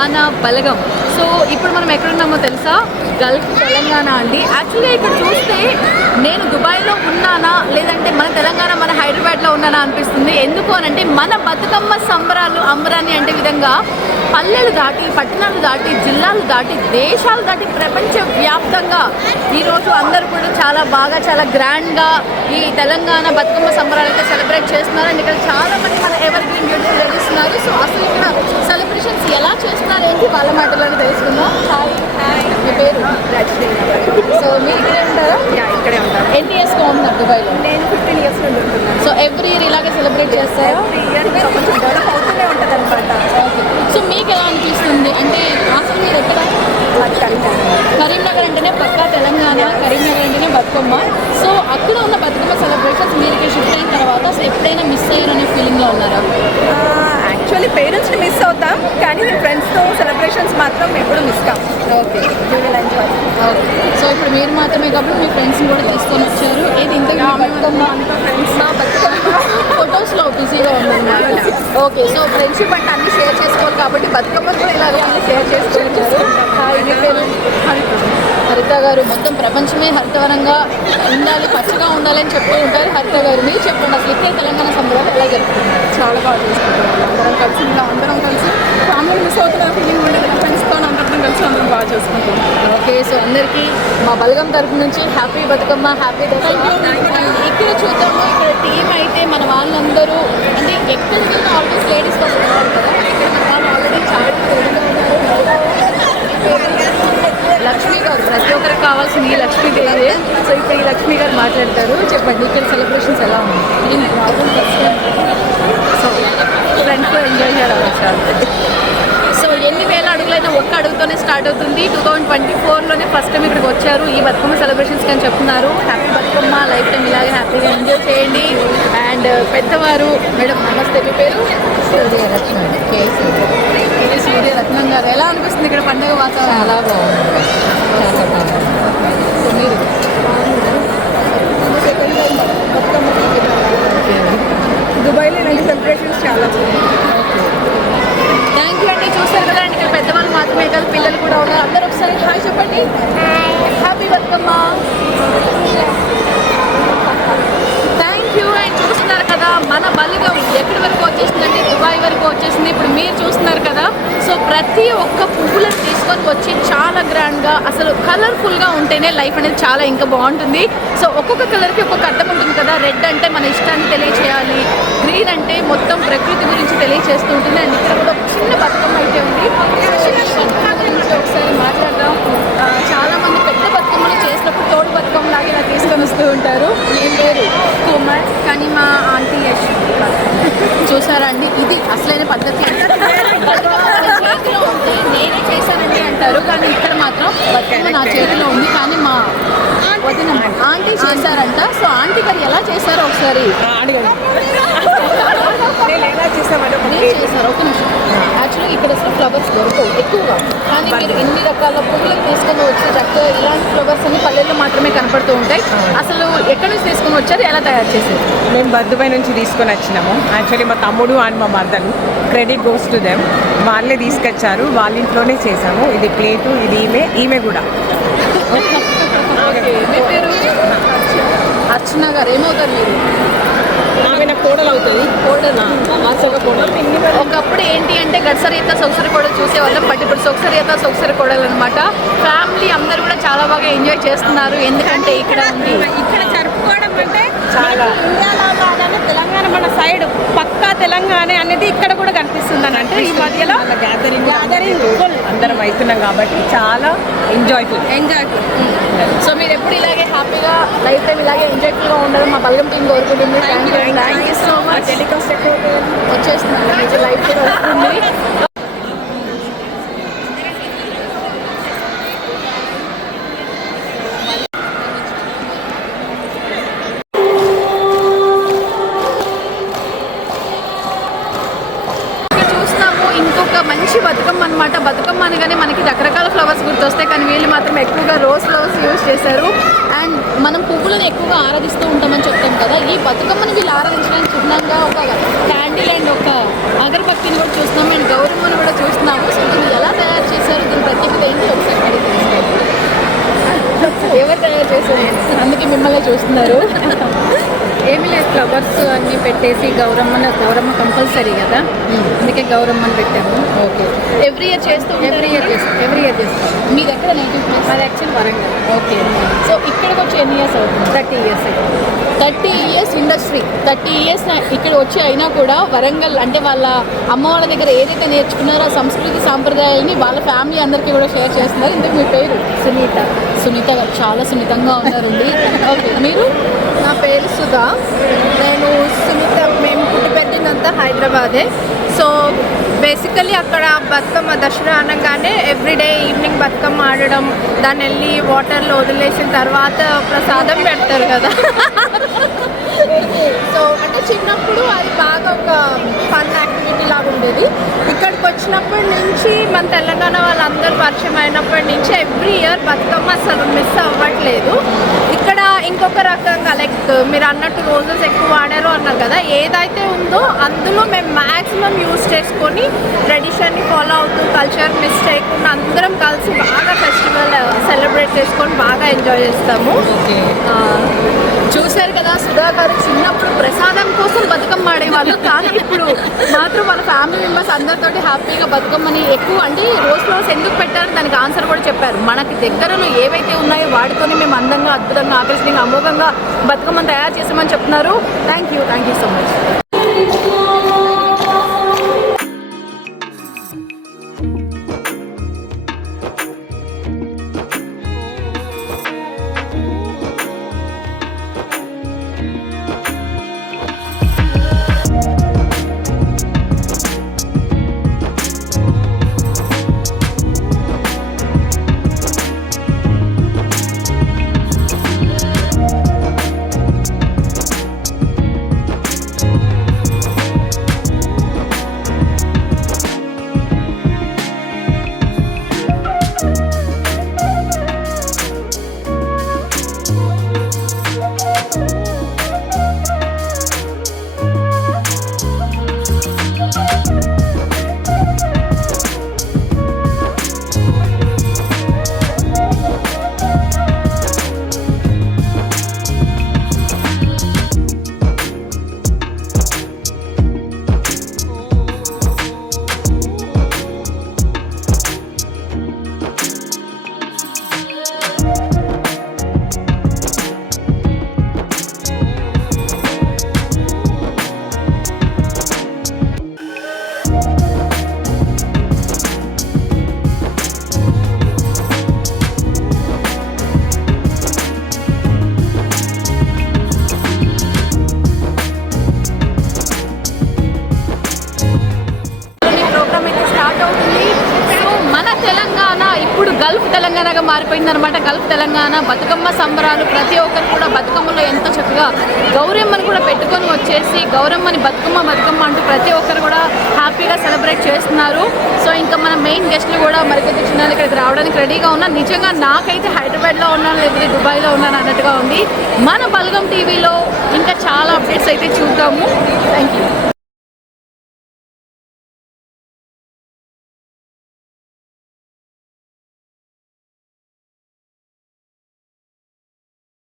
మన బలగం. సో ఇప్పుడు మనం ఎక్కడున్నామో తెలుసా? గల్ఫ్ తెలంగాణ అండి. యాక్చువల్గా ఇక్కడ చూస్తే నేను దుబాయ్లో ఉన్నానా లేదంటే మన తెలంగాణ మన హైదరాబాద్లో ఉన్నానా అనిపిస్తుంది. ఎందుకు అనంటే మన బతుకమ్మ సంబరాలు అంబరాన్ని అంటే విధంగా పల్లెలు దాటి, పట్టణాలు దాటి, జిల్లాలు దాటి, దేశాలు దాటి ప్రపంచవ్యాప్తంగా ఈరోజు అందరూ కూడా చాలా బాగా, చాలా గ్రాండ్గా ఈ తెలంగాణ బతుకమ్మ సంబరాలు అయితే సెలబ్రేట్ చేస్తున్నారు. అండ్ ఇక్కడ చాలా మంది మన ఎవర్ గ్రీన్ బ్యూటీ తెలుస్తున్నారు. సో అసలు ఇక్కడ సెలబ్రేషన్స్ ఎలా చేస్తున్నారు ఏంటి వాళ్ళ మాటలను తెలుసుకుందాం. హాయ్, మీ పేరు? సో మీరు ఇక్కడే ఉంటారా? ఇక్కడే ఉంటాను. ఎన్ని ఇయర్స్గా ఉన్నారు దుబాయ్లో? నేను 15 years నుండి ఉంటున్నాను. సో ఎవ్రీ ఇయర్ ఇలాగే సెలబ్రేట్ చేస్తారా? ఎవ్రీ ఇయర్ కొంచెం డెవలప్ అవుతూనే ఉంటుంది అనమాట. ఓకే. సో మీకు ఎలా అనిపిస్తుంది? అంటే అసలు మీరు ఎక్కడ? కరీంనగర్ అంటేనే పక్కా తెలంగాణ, కరీంనగర్ అంటేనే బతుకమ్మ. సో అక్కడ ఉన్న బతుకమ్మ సెలబ్రేషన్స్ మీరు ఇక్కడ షిఫ్ట్ అయిన తర్వాత అసలు ఎప్పుడైనా మిస్ అయ్యారనే ఫీలింగ్లో ఉన్నారా? యాక్చువల్లీ పేరెంట్స్ని మిస్ అవుతాం, కానీ నేను ఫ్రెండ్స్తో సెలబ్రేషన్స్ మాత్రం ఎప్పుడు మిస్ కాం. Okay, enjoy. ఓకే. సో ఇప్పుడు మీరు మాత్రమే కాబట్టి మీ ఫ్రెండ్స్ని కూడా తీసుకొని వచ్చారు. ఏది ఇంత బతుకమ్మ ఫ్రెండ్స్ ఫొటోస్లో బిజీగా ఉందన్నమాట. ఓకే. సో ఫ్రెండ్షిప్ అంటే అన్ని షేర్ చేసుకోవాలి కాబట్టి బతుకమ్మను కూడా ఇలాగే అన్ని షేర్ చేసుకుంటారు. హరిత గారు, మొత్తం ప్రపంచమే హరితవరంగా ఉండాలి, పచ్చగా ఉండాలి అని చెప్తూ ఉంటారు. హరిత గారు, మీరు చెప్పండి అసలు ఇక్కడ తెలంగాణ సంబరాలు ఎలా జరుగుతుంది? చాలా బాగా చేసుకుంటాం. అందరం కలిసి ఫ్యామిలీ మిస్ అవుతున్న ఫీలింగ్ ఉండదు. ఫ్రెండ్స్తో అందరం కలిసి అందరం బాగా చేసుకుంటాం. ఓకే. సో అందరికీ మా బలగం తరపు నుంచి హ్యాపీ బతుకమ్మ, హ్యాపీ దసరా. ఇక్కడ చూద్దాము, ఇక్కడ టీం అయితే మన వాళ్ళందరూ అంటే ఎక్కడికి వెళ్ళినా ఆల్వేస్ లేడీస్ కోసం ఉన్నారు కదా. ఇక్కడ మన వాళ్ళు ఆల్రెడీ చాలా రెడీగా ఉన్నారు. లక్ష్మి గారు, ప్రతి ఒక్కరికి కావాల్సింది ఈ లక్ష్మీదేవి. సో ఇప్పుడు ఈ లక్ష్మి గారు మాట్లాడతారు. చెప్పండి ఇక్కడ సెలబ్రేషన్స్ ఎలా ఉన్నాయి? సో ఫ్రెండ్స్తో ఎంజాయ్ చేయాలి. సో ఎన్ని వేల అడుగులైనా ఒక్క అడుగుతోనే స్టార్ట్ అవుతుంది. 2024లోనే ఫస్ట్ టైం ఇక్కడికి వచ్చారు ఈ బతుకమ్మ సెలబ్రేషన్స్కి అని చెప్తున్నారు. హ్యాపీ బతుకమ్మ, లైఫ్ టైం ఇలాగే హ్యాపీగా ఎంజాయ్ చేయండి. అండ్ పెద్దవారు, మేడం నమస్తే, మీ పేరు? సూర్యరత్నం. ఇది సూర్యరత్నం గారు. ఎలా అనిపిస్తుంది ఇక్కడ పండుగ వాతావరణం? చాలా బాగుంది, చాలా బాగుంది. సో మీరు దుబాయ్లో ఇలాంటి సెలబ్రేషన్స్ చాలా థ్యాంక్ యూ అండి. చూస్తారు కదా అండి, ఇక్కడ పెద్దవాళ్ళు మాత్రమే కాదు పిల్లలు కూడా ఉన్నారు. అందరూ ఒకసారి హాయ్ చెప్పండి. Happy Bathukamma. Thank you. And చూస్తున్నారు కదా మన బలిగం ఎక్కడి వరకు వచ్చేసిందంటే దుబాయ్ వరకు వచ్చేసింది. ఇప్పుడు మీరు చూస్తున్నారు కదా. సో ప్రతి ఒక్క పువ్వులను తీసుకొని వచ్చి చాలా గ్రాండ్గా, అసలు కలర్ఫుల్గా ఉంటేనే లైఫ్ అనేది చాలా ఇంకా బాగుంటుంది. సో ఒక్కొక్క కలర్కి ఒక్కొక్క అర్థం ఉంటుంది కదా. రెడ్ అంటే మన ఇష్టాన్ని తెలియచేయాలి, గ్రీన్ అంటే మొత్తం ప్రకృతి గురించి తెలియచేస్తూ ఉంటుంది. అండ్ ఇక్కడ కూడా ఒక చిన్న బతుకమ్మ అయితే ఉంది. గురించి ఒకసారి మాట్లాడదాం. చాలా మంది పెద్ద బతుకమ్మలు చేసినప్పుడు తోడు బతుకమ్మ లాగా ఇలా తీసుకొని వస్తూ ఉంటారు. ఏం పేరు? కుమార్, కానీ మా ఆంటీ చూసారా అండి, ఇది అసలైన పద్ధతి. చేతిలో ఉంటే నేనే చేశానండి అంటారు, కానీ ఇక్కడ మాత్రం బతుకమ్మ నా చేతిలో ఉంది కానీ మా వదిన ఆంటీ చేశారంట. సో ఆంటీ గారు ఎలా చేశారో ఒకసారి మీరు చేశారు. ఒక నిమిషం. యాక్చువల్లీ ఇక్కడ అసలు ఫ్లవర్స్ దొరకవు ఎక్కువగా, కానీ మీరు ఎన్ని రకాల పువ్వులను తీసుకొని వచ్చి చక్కగా ఇలాంటి ఫ్లవర్స్ అన్ని పల్లెల్లో మాత్రమే కనపడుతూ ఉంటాయి. అసలు ఎక్కడి నుంచి తీసుకొని వచ్చారు, ఎలా తయారు చేశారు? మేము బద్దుబాయ్ నుంచి తీసుకొని వచ్చినాము. యాక్చువల్లీ మా తమ్ముడు అండ్ మా మర్దలు, క్రెడిట్ గోస్ టు దెమ్. వాళ్ళే తీసుకొచ్చారు, వాళ్ళ ఇంట్లోనే చేసాము. ఇది ప్లేటు, ఇది ఈమె కూడా. ఓకే. మీ పేరు? అర్చన గారు. ఏమవుతారు మీరు? ఆమె నాకు కోడలు అవుతుంది. కోడలు, ఆశగా కోడలు. ఒకప్పుడు ఏంటి అంటే గడ్సరియత సొగసరి కోడలు చూసేవాళ్ళం, బట్ ఇప్పుడు సొగసరియత సొగసరి కోడలు అనమాట. ఫ్యామిలీ అందరూ కూడా చాలా బాగా ఎంజాయ్ చేస్తున్నారు. ఎందుకంటే ఇక్కడ ఉంది ఇక్కడ జరుపుకోవడం అంటే చాలా ఇండియాలో కాదని తెలంగాణ మన సైడ్ పక్కా తెలంగాణ అనేది ఇక్కడ కూడా కనిపిస్తుంది అని అంటే ఈ మధ్యలో గ్యాదరింగ్ అందరం అవుతున్నాం కాబట్టి చాలా ఎంజాయ్ఫుల్. సో మీరు ఎప్పుడు ఇలాగే హ్యాపీగా లైఫ్ టైం ఇలాగే ఎంజాయ్ఫుల్గా ఉండడం మా బల్గం టీం కోరుకుంటుంది. Thank you so much. Telecast వచ్చేస్తున్నాను, మీకు లైఫ్ కూడా వస్తుంది. మంచి బతుకమ్మ అనమాట. బతుకమ్మ అనగానే మనకి రకరకాల ఫ్లవర్స్ గుర్తొస్తాయి, కానీ వీళ్ళు మాత్రం ఎక్కువగా రోజ్ ఫ్లవర్స్ యూజ్ చేశారు. అండ్ మనం పువ్వులను ఎక్కువగా ఆరాధిస్తూ ఉంటామని చెప్తాం కదా. ఈ బతుకమ్మని వీళ్ళు ఆరాధించడానికి చిహ్నంగా ఒక క్యాండిల్ అండ్ ఒక అగరబత్తిని కూడా చూస్తున్నాం, అండ్ గౌరమ్మను కూడా చూస్తున్నాము. సో దీన్ని ఎలా పెట్టేసి గౌరమ్మ కంపల్సరీ కదా, అందుకే గౌరమ్మని పెట్టాము. ఓకే. ఎవ్రీ ఇయర్ చేస్తూ ఎవ్రీ ఇయర్ చేస్తాం. మీ దగ్గర నేటివ్ ప్లేస్ అది యాక్చువల్ వరంగల్. ఓకే. సో ఇక్కడికి వచ్చి ఎన్ని ఇయర్స్ అవుతుంది? 30 years అయింది. 30 years ఇండస్ట్రీ. 30 years ఇక్కడ వచ్చి అయినా కూడా వరంగల్ అంటే వాళ్ళ అమ్మ వాళ్ళ దగ్గర ఏదైతే నేర్చుకున్నారో ఆ సంస్కృతి సాంప్రదాయాలని వాళ్ళ ఫ్యామిలీ అందరికీ కూడా షేర్ చేస్తున్నారు. ఇందుకు మీ పేరు? సునీత గారు చాలా సున్నితంగా ఉన్నారండి. ఓకే, మీరు? నా పేరు సుధా. నేను సునీత. మేము పుట్టి పెరిగిందంతా హైదరాబాదే. సో బేసికలీ అక్కడ బతుకమ్మ దసరా అనగానే ఎవ్రీడే ఈవినింగ్ బతుకమ్మ ఆడడం, దాన్ని వెళ్ళి వాటర్లో వదిలేసిన తర్వాత ప్రసాదం పెడతారు కదా. సో అంటే చిన్నప్పుడు అది బాగా ఒక ఫన్ యాక్టివిటీ లాగా ఉండేది. ఇక్కడికి వచ్చినప్పటి నుంచి మన తెలంగాణ వాళ్ళందరూ పరిచయం అయినప్పటి నుంచి ఎవ్రీ ఇయర్ బతుకమ్మ అసలు మిస్ అవ్వట్లేదు. ఇక్కడ ఇంకొక రకంగా లైక్ మీరు అన్నట్టు రోజెస్ ఎక్కువ వాడారు అన్నారు కదా, ఏదైతే ఉందో అందులో మేము మ్యాక్సిమం యూజ్ చేసుకొని ట్రెడిషన్ని ఫాలో అవుతూ కల్చర్ మిస్ చేయకుండా అందరం కలిసి బాగా ఫెస్టివల్ సెలబ్రేట్ చేసుకొని బాగా ఎంజాయ్ చేస్తాము. చూశారు కదా, సుధా గారు చిన్నప్పుడు ప్రసాదం కోసం బతుకమ్మ ఆడేవాళ్ళు, కానీ ఇప్పుడు మాత్రం వాళ్ళ ఫ్యామిలీ మెంబర్స్ అందరితోటి హ్యాపీగా బతుకమ్మని ఎక్కువ అంటే రోజు ఎందుకు పెట్టారని దానికి ఆన్సర్ కూడా చెప్పారు. మనకి దగ్గరలో ఏవైతే ఉన్నాయో వాటితోనే మేము అందంగా, అద్భుతంగా, ఆకర్షణీయంగా, అమోఘంగా బతుకమ్మని తయారు చేసామని చెప్తున్నారు. Thank you so much. Gulf తెలంగాణగా మారిపోయిందనమాట. గల్ఫ్ తెలంగాణ బతుకమ్మ సంబరాలు, ప్రతి ఒక్కరు కూడా బతుకమ్మలో ఎంతో చక్కగా గౌరమ్మని కూడా పెట్టుకొని వచ్చేసి గౌరమ్మని బతుకమ్మ అంటూ ప్రతి ఒక్కరు కూడా హ్యాపీగా సెలబ్రేట్ చేస్తున్నారు. సో ఇంకా మన మెయిన్ గెస్ట్లు కూడా మరికొద్ది చిన్నాలు ఇక్కడికి రావడానికి రెడీగా ఉన్నారు. నిజంగా నాకైతే హైదరాబాద్లో ఉన్నాను లేకపోతే దుబాయ్లో ఉన్నాను అన్నట్టుగా ఉంది. మన బల్గం టీవీలో ఇంకా చాలా అప్డేట్స్ అయితే చూద్దాము. Thank you.